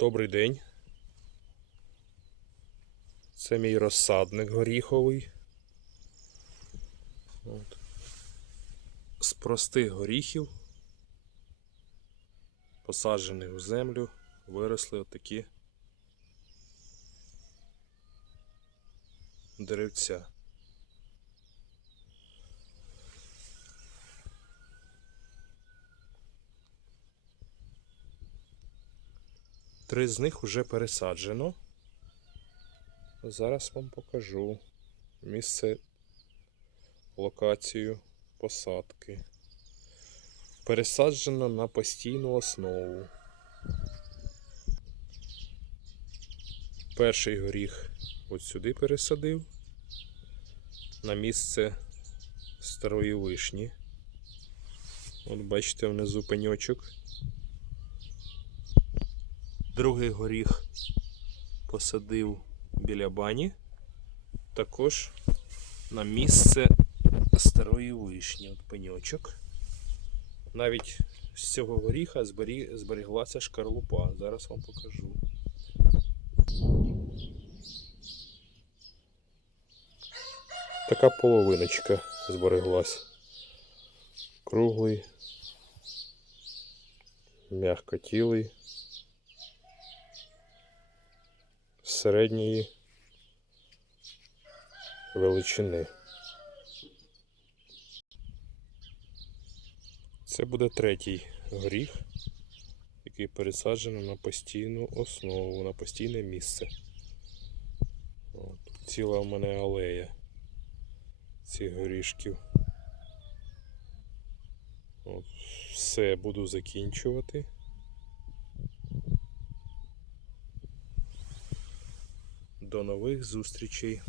Добрий день. Це мій розсадник горіховий. От. З простих горіхів, посаджених у землю, виросли отакі деревця. Три з них вже пересаджено. Зараз вам покажу місце, локацію посадки. Пересаджено на постійну основу. Перший горіх от сюди пересадив на місце старої вишні. От бачите внизу пеньочок. Другий горіх посадив біля бані, також на місце старої вишні. От пеньочок. Навіть з цього горіха зберіглася шкарлупа. Зараз вам покажу. Така половиночка збереглась. Круглий, м'якотілий. Середньої величини. Це буде третій горіх, який пересаджено на постійну основу, на постійне місце. От, ціла у мене алея цих горішків. От, все буду закінчувати. До нових зустрічей.